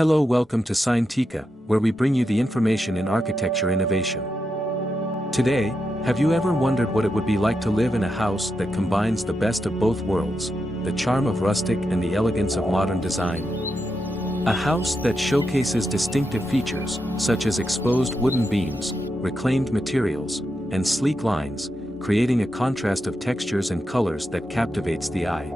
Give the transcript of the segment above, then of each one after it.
Hello, welcome to Scientica, where we bring you the information in architecture innovation. Today, have you ever wondered what it would be like to live in a house that combines the best of both worlds, the charm of rustic and the elegance of modern design? A house that showcases distinctive features, such as exposed wooden beams, reclaimed materials, and sleek lines, creating a contrast of textures and colors that captivates the eye.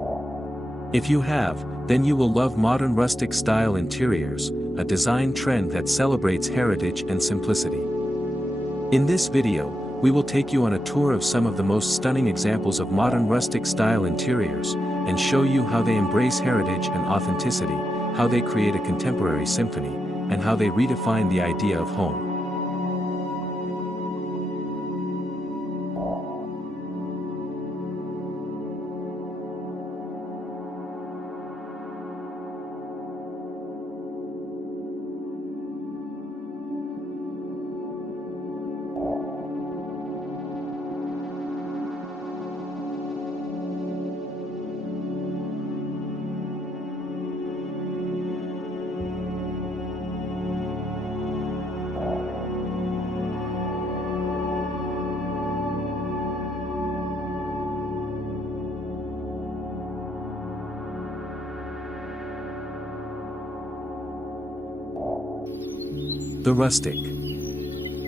If you have, then you will love modern rustic style interiors, a design trend that celebrates heritage and simplicity. In this video, we will take you on a tour of some of the most stunning examples of modern rustic style interiors, and show you how they embrace heritage and authenticity, how they create a contemporary symphony, and how they redefine the idea of home. The rustic.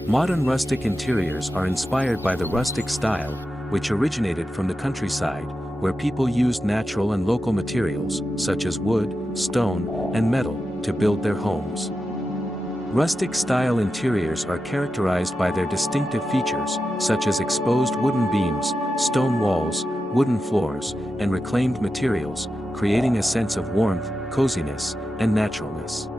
Modern rustic interiors are inspired by the rustic style, which originated from the countryside, where people used natural and local materials, such as wood, stone, and metal, to build their homes. Rustic-style interiors are characterized by their distinctive features, such as exposed wooden beams, stone walls, wooden floors, and reclaimed materials, creating a sense of warmth, coziness, and naturalness.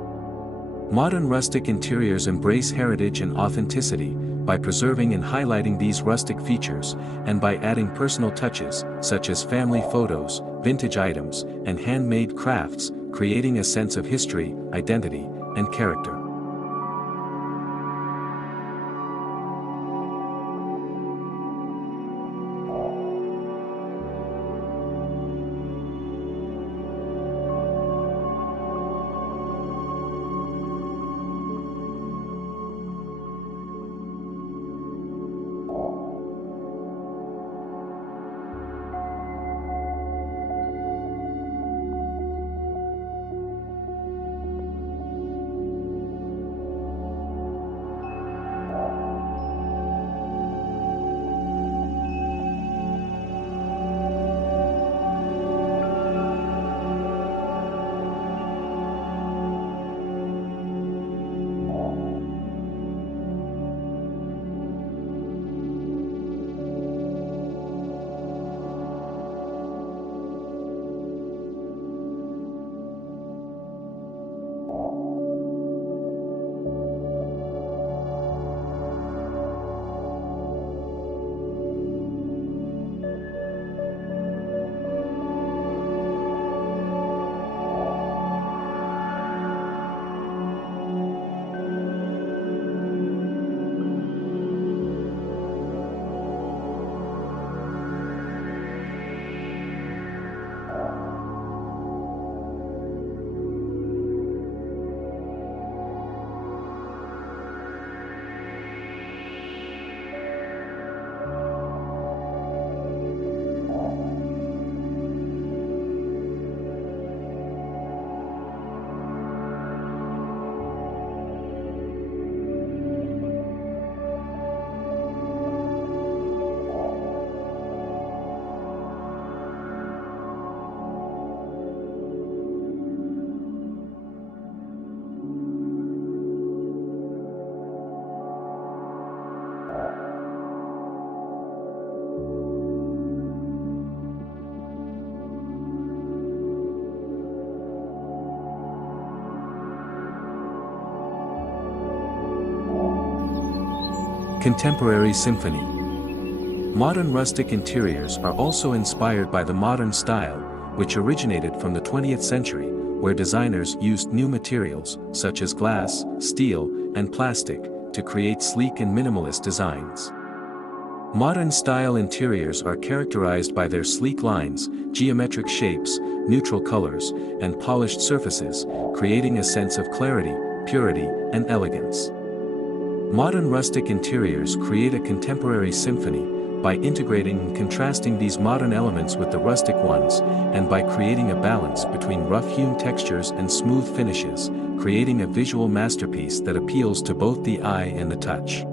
Modern rustic interiors embrace heritage and authenticity, by preserving and highlighting these rustic features, and by adding personal touches, such as family photos, vintage items, and handmade crafts, creating a sense of history, identity, and character. Contemporary symphony. Modern rustic interiors are also inspired by the modern style, which originated from the 20th century, where designers used new materials, such as glass, steel, and plastic, to create sleek and minimalist designs. Modern-style interiors are characterized by their sleek lines, geometric shapes, neutral colors, and polished surfaces, creating a sense of clarity, purity, and elegance. Modern rustic interiors create a contemporary symphony, by integrating and contrasting these modern elements with the rustic ones, and by creating a balance between rough-hewn textures and smooth finishes, creating a visual masterpiece that appeals to both the eye and the touch.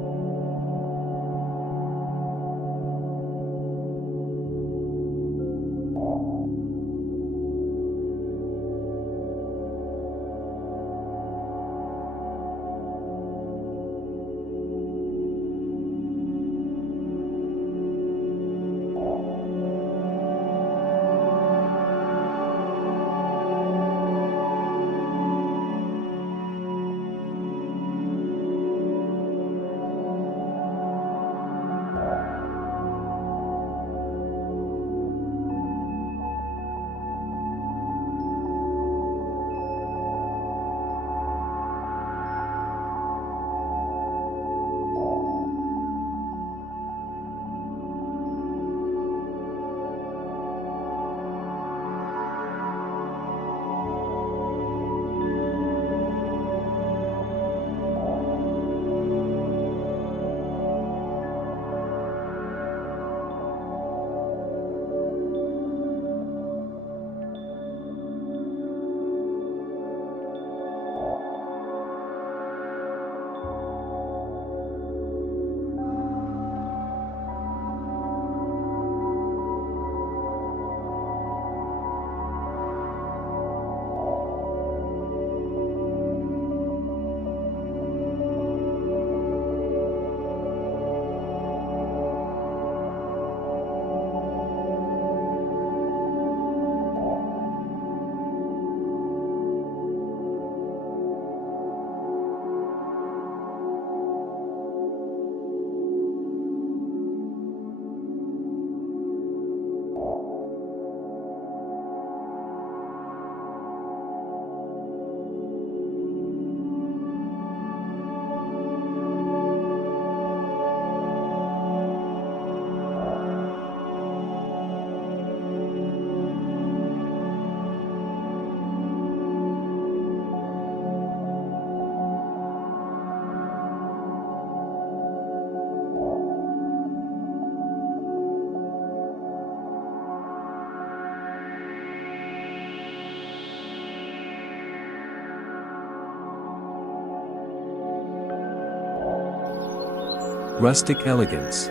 Rustic elegance.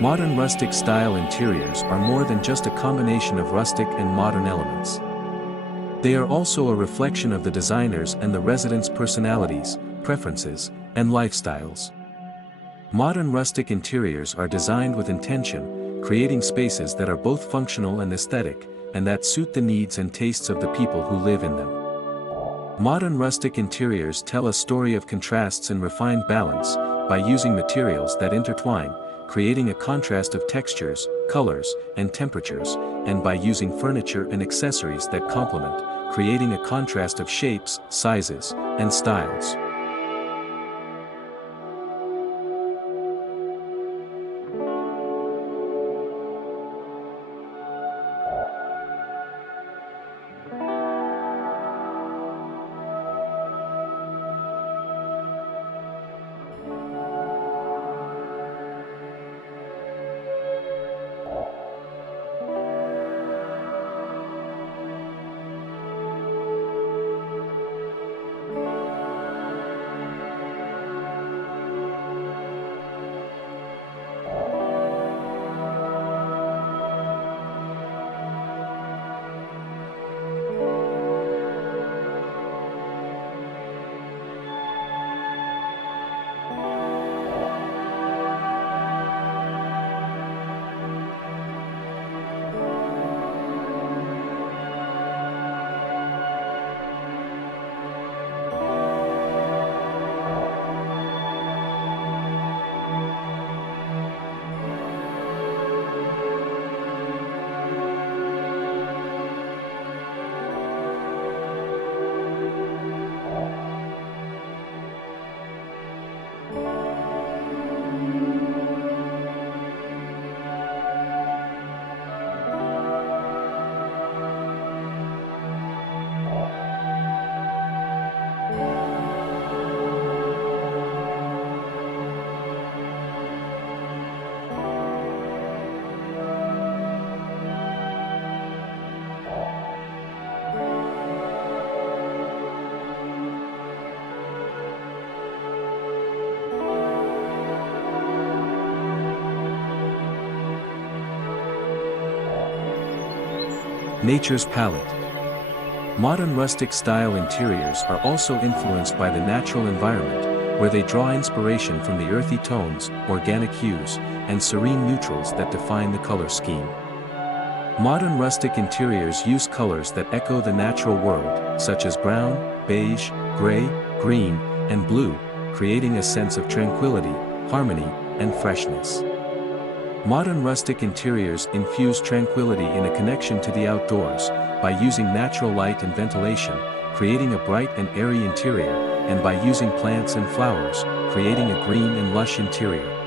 Modern rustic-style interiors are more than just a combination of rustic and modern elements. They are also a reflection of the designers and the residents' personalities, preferences, and lifestyles. Modern rustic interiors are designed with intention, creating spaces that are both functional and aesthetic, and that suit the needs and tastes of the people who live in them. Modern rustic interiors tell a story of contrasts and refined balance, by using materials that intertwine, creating a contrast of textures, colors, and temperatures, and by using furniture and accessories that complement, creating a contrast of shapes, sizes, and styles. Nature's palette. Modern rustic-style interiors are also influenced by the natural environment, where they draw inspiration from the earthy tones, organic hues, and serene neutrals that define the color scheme. Modern rustic interiors use colors that echo the natural world, such as brown, beige, gray, green, and blue, creating a sense of tranquility, harmony, and freshness. Modern rustic interiors infuse tranquility in a connection to the outdoors, by using natural light and ventilation, creating a bright and airy interior, and by using plants and flowers, creating a green and lush interior.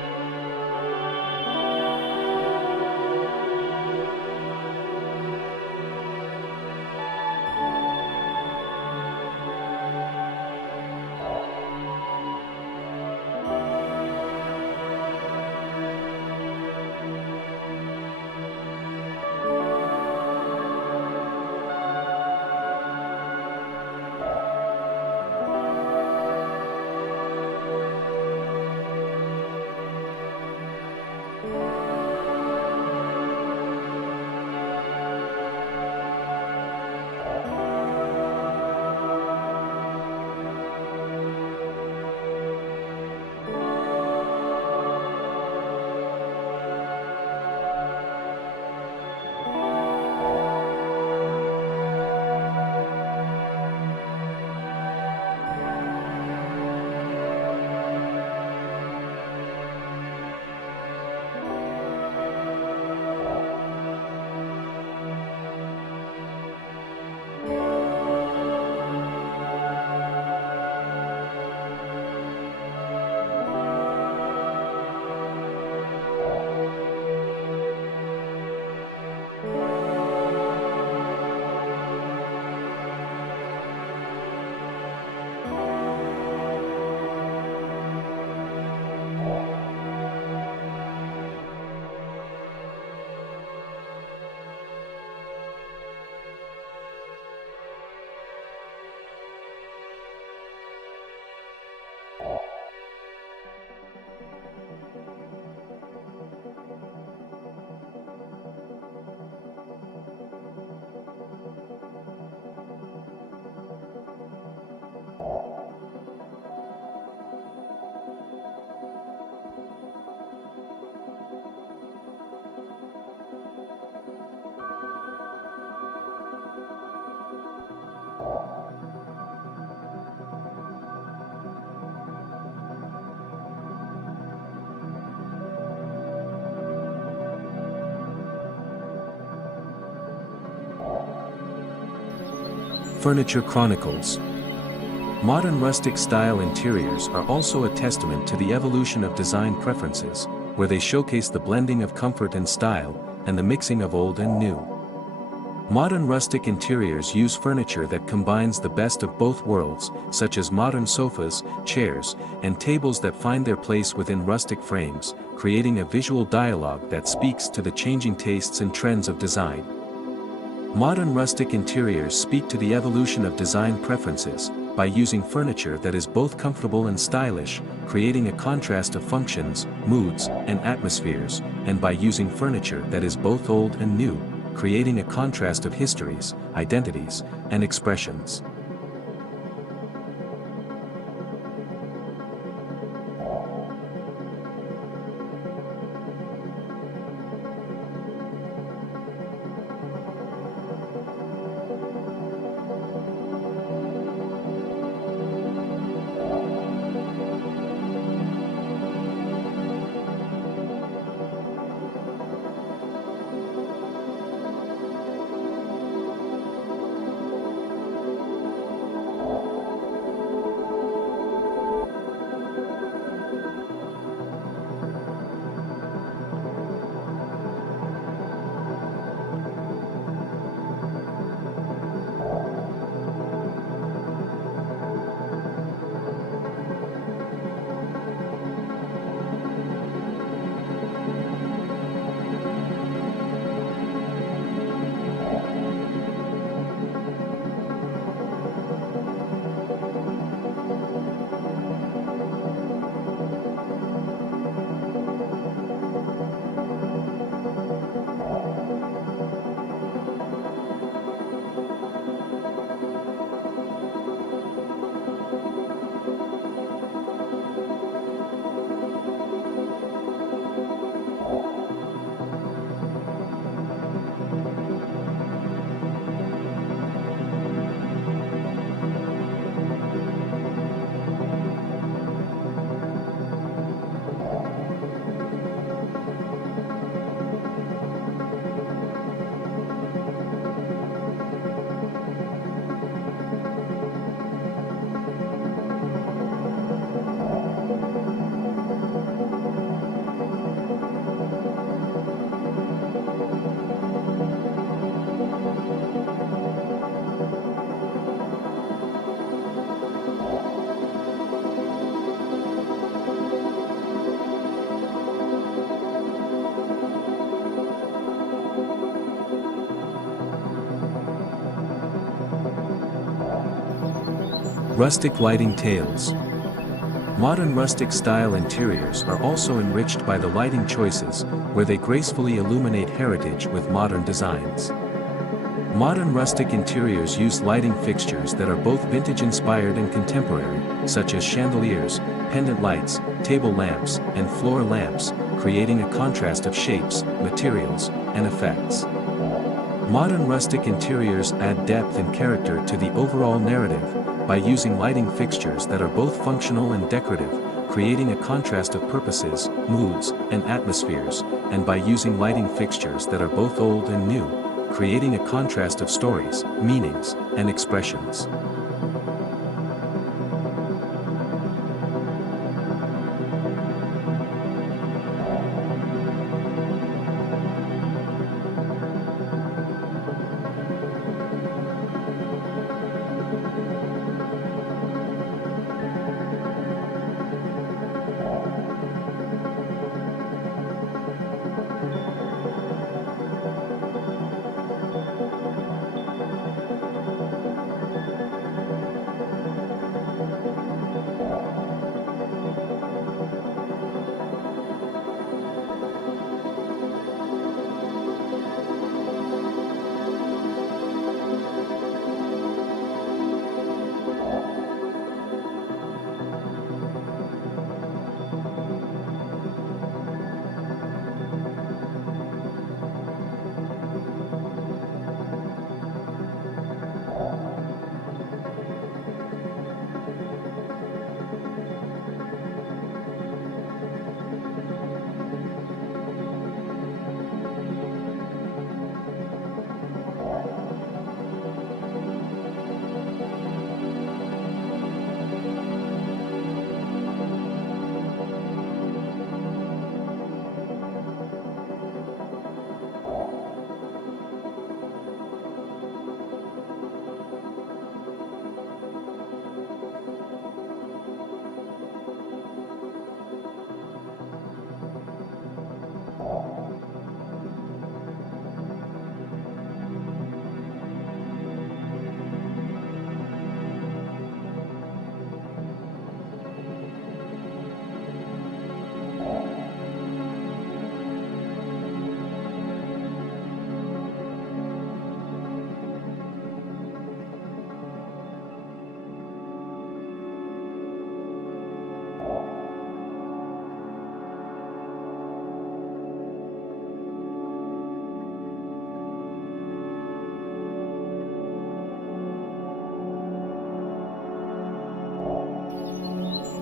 Furniture Chronicles. Modern rustic-style interiors are also a testament to the evolution of design preferences, where they showcase the blending of comfort and style, and the mixing of old and new. Modern rustic interiors use furniture that combines the best of both worlds, such as modern sofas, chairs, and tables that find their place within rustic frames, creating a visual dialogue that speaks to the changing tastes and trends of design. Modern rustic interiors speak to the evolution of design preferences, by using furniture that is both comfortable and stylish, creating a contrast of functions, moods, and atmospheres, and by using furniture that is both old and new, creating a contrast of histories, identities, and expressions. Rustic lighting tales. Modern rustic-style interiors are also enriched by the lighting choices, where they gracefully illuminate heritage with modern designs. Modern rustic interiors use lighting fixtures that are both vintage-inspired and contemporary, such as chandeliers, pendant lights, table lamps, and floor lamps, creating a contrast of shapes, materials, and effects. Modern rustic interiors add depth and character to the overall narrative, by using lighting fixtures that are both functional and decorative, creating a contrast of purposes, moods, and atmospheres, and by using lighting fixtures that are both old and new, creating a contrast of stories, meanings, and expressions.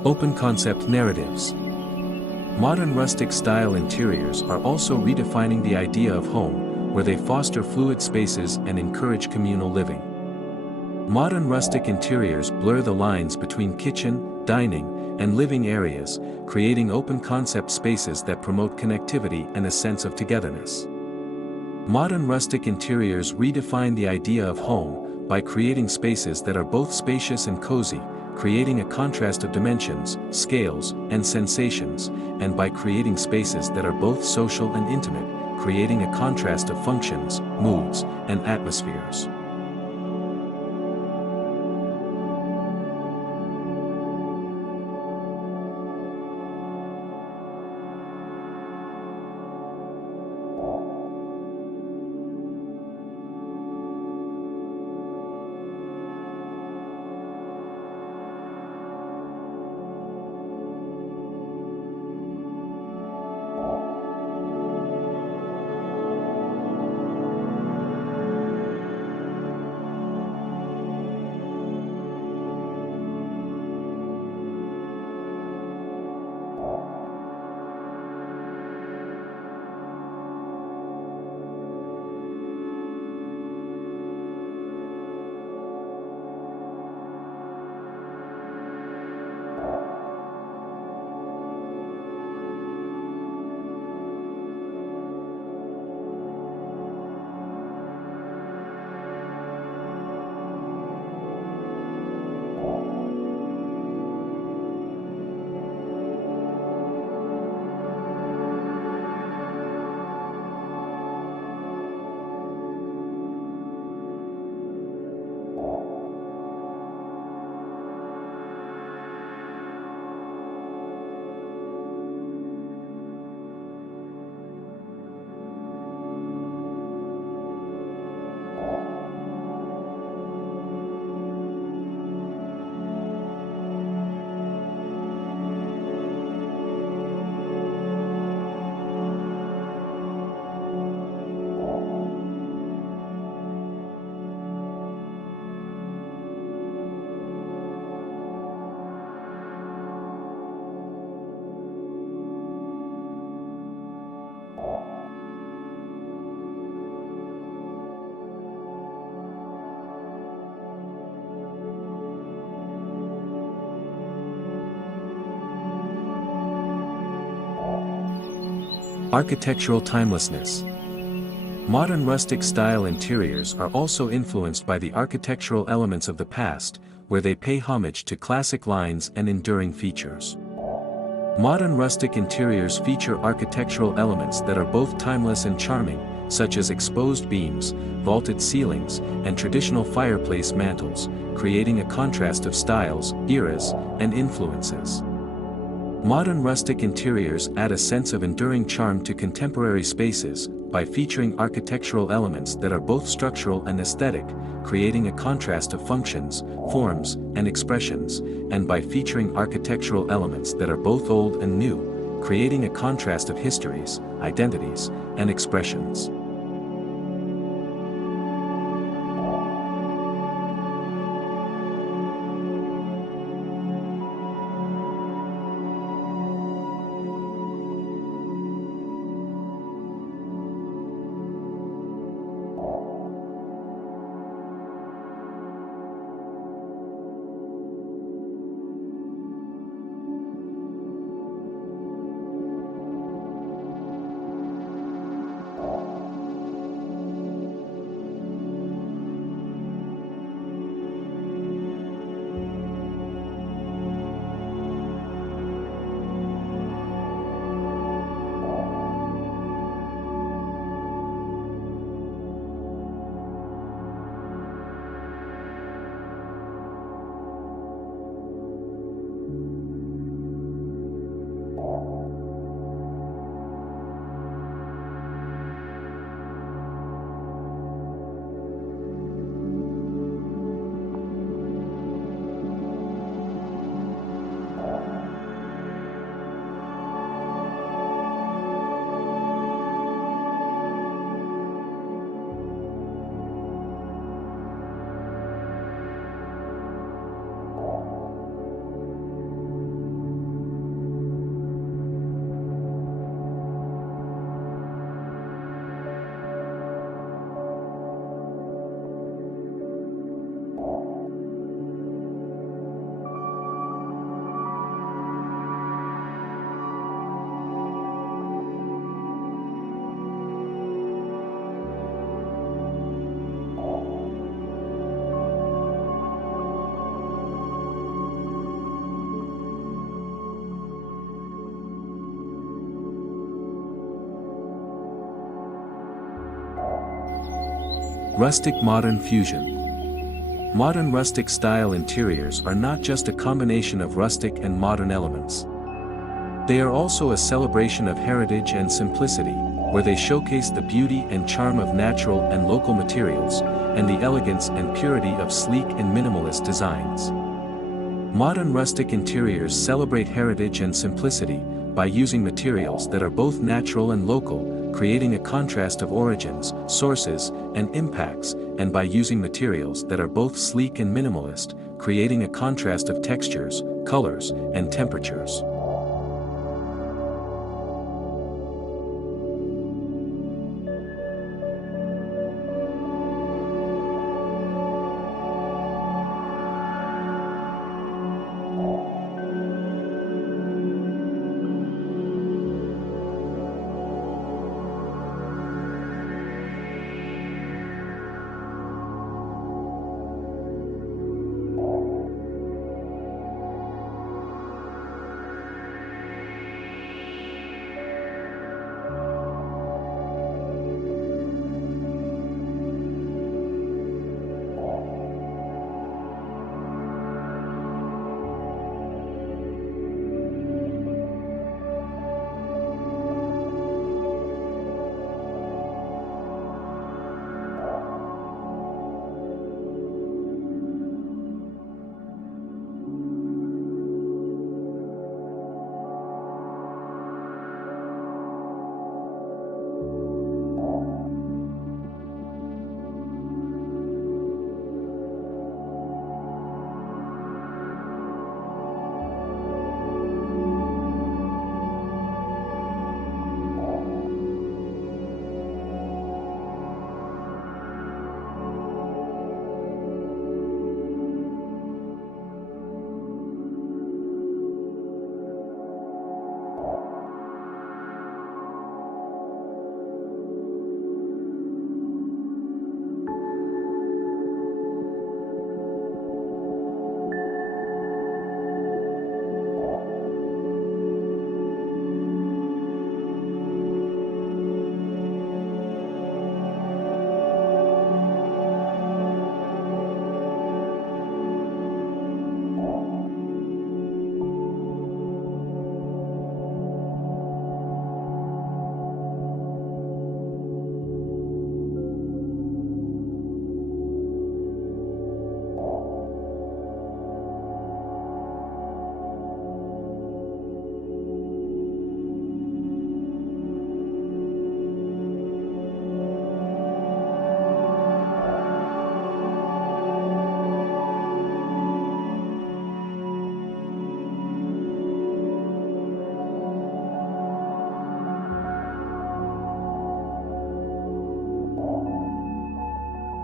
Open concept narratives. Modern rustic-style interiors are also redefining the idea of home, where they foster fluid spaces and encourage communal living. Modern rustic interiors blur the lines between kitchen, dining, and living areas, creating open concept spaces that promote connectivity and a sense of togetherness. Modern rustic interiors redefine the idea of home, by creating spaces that are both spacious and cozy, creating a contrast of dimensions, scales, and sensations, and by creating spaces that are both social and intimate, creating a contrast of functions, moods, and atmospheres. Architectural timelessness. Modern rustic style interiors are also influenced by the architectural elements of the past, where they pay homage to classic lines and enduring features. Modern rustic interiors feature architectural elements that are both timeless and charming, such as exposed beams, vaulted ceilings, and traditional fireplace mantels, creating a contrast of styles, eras, and influences. Modern rustic interiors add a sense of enduring charm to contemporary spaces, by featuring architectural elements that are both structural and aesthetic, creating a contrast of functions, forms, and expressions, and by featuring architectural elements that are both old and new, creating a contrast of histories, identities, and expressions. Rustic Modern Fusion. Modern rustic style interiors are not just a combination of rustic and modern elements. They are also a celebration of heritage and simplicity, where they showcase the beauty and charm of natural and local materials, and the elegance and purity of sleek and minimalist designs. Modern rustic interiors celebrate heritage and simplicity, by using materials that are both natural and local, creating a contrast of origins, sources, and impacts, and by using materials that are both sleek and minimalist, creating a contrast of textures, colors, and temperatures.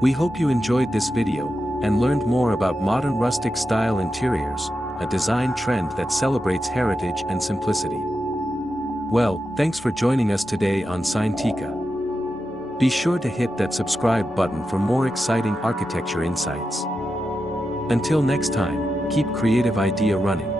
We hope you enjoyed this video and learned more about modern rustic style interiors, a design trend that celebrates heritage and simplicity. Well, thanks for joining us today on Scientica. Be sure to hit that subscribe button for more exciting architecture insights. Until next time, keep creative idea running.